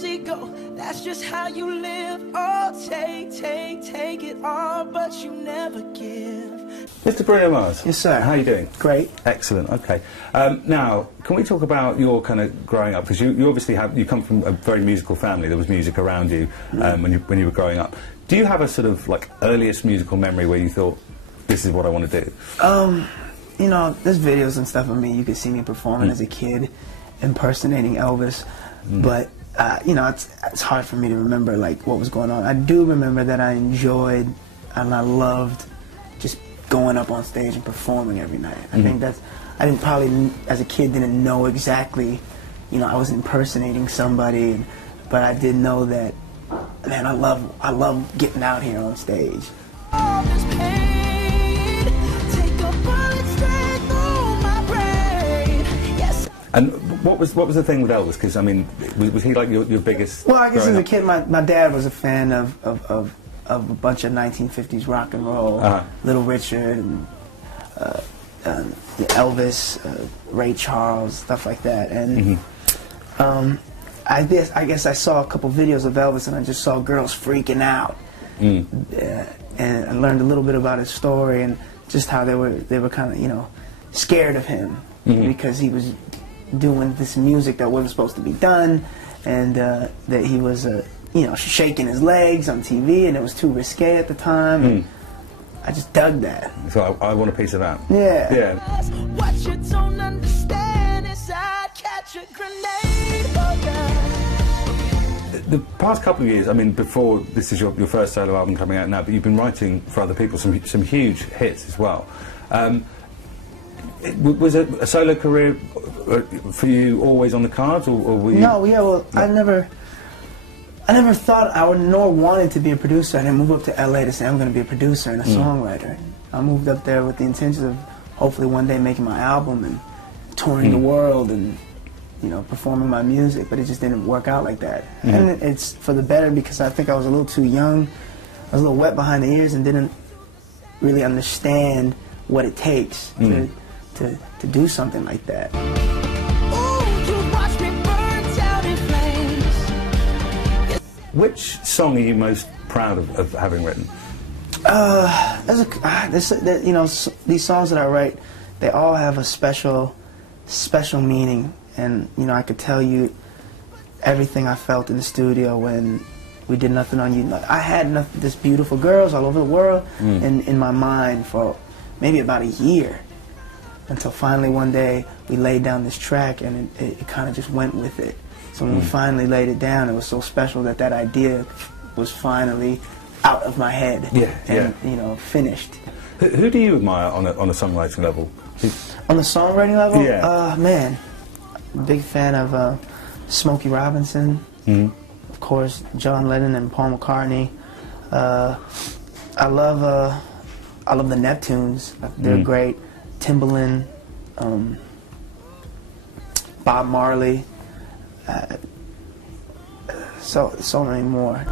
easy go. That's just how you live. Oh, take it all, but you never give. Mr. Bruno Mars. Yes, sir. How are you doing? Great. Excellent. Okay. Now, can we talk about your kind of growing up? Because you obviously you come from a very musical family. There was music around you when you were growing up. Do you have a sort of like earliest musical memory where you thought, this is what I want to do? You know, there's videos and stuff of me. You could see me performing as a kid, impersonating Elvis. But you know, it's hard for me to remember like what was going on. I do remember that I enjoyed and I loved just going up on stage and performing every night. I think I didn't probably as a kid didn't know exactly, you know, I was impersonating somebody, but I did know that, man, I love getting out here on stage. All this pain, take a bullet straight through my brain. Yes. And what was the thing with Elvis? Because I mean, was he like your biggest? Well, I guess as a up? kid, my dad was a fan of a bunch of 1950s rock and roll, Little Richard, and Elvis, Ray Charles, stuff like that. And I guess I saw a couple videos of Elvis, and I just saw girls freaking out, and I learned a little bit about his story and just how they were kind of, you know, scared of him because he was doing this music that wasn't supposed to be done, and that he was you know, shaking his legs on TV, and it was too risque at the time. And I just dug that. So I want a piece of that. Yeah. Yeah. What you don't understand is I'd catch a grenade. Oh, The past couple of years, I mean, before this is your first solo album coming out now, but you've been writing for other people some huge hits as well. Was a solo career for you always on the cards, or were you? No, yeah, well, I never thought nor wanted to be a producer. I didn't move up to LA to say I'm going to be a producer and a songwriter. I moved up there with the intention of hopefully one day making my album and touring the world and, you know, performing my music, but it just didn't work out like that. And it's for the better because I think I was a little too young. I was a little wet behind the ears and didn't really understand what it takes to do something like that. Which song are you most proud of having written? You know, these songs that I write, they all have a special meaning, and you know, I could tell you everything I felt in the studio when we did Nothing on You. I had this beautiful girls all over the world in my mind for maybe about a year, until finally one day we laid down this track, and it kind of just went with it. So when we finally laid it down, it was so special that that idea was finally out of my head and you know, finished. Who do you admire on a songwriting level? On the songwriting level, yeah. Man, big fan of Smokey Robinson, of course, John Lennon and Paul McCartney. I love the Neptunes. They're great. Timbaland, Bob Marley. So many more.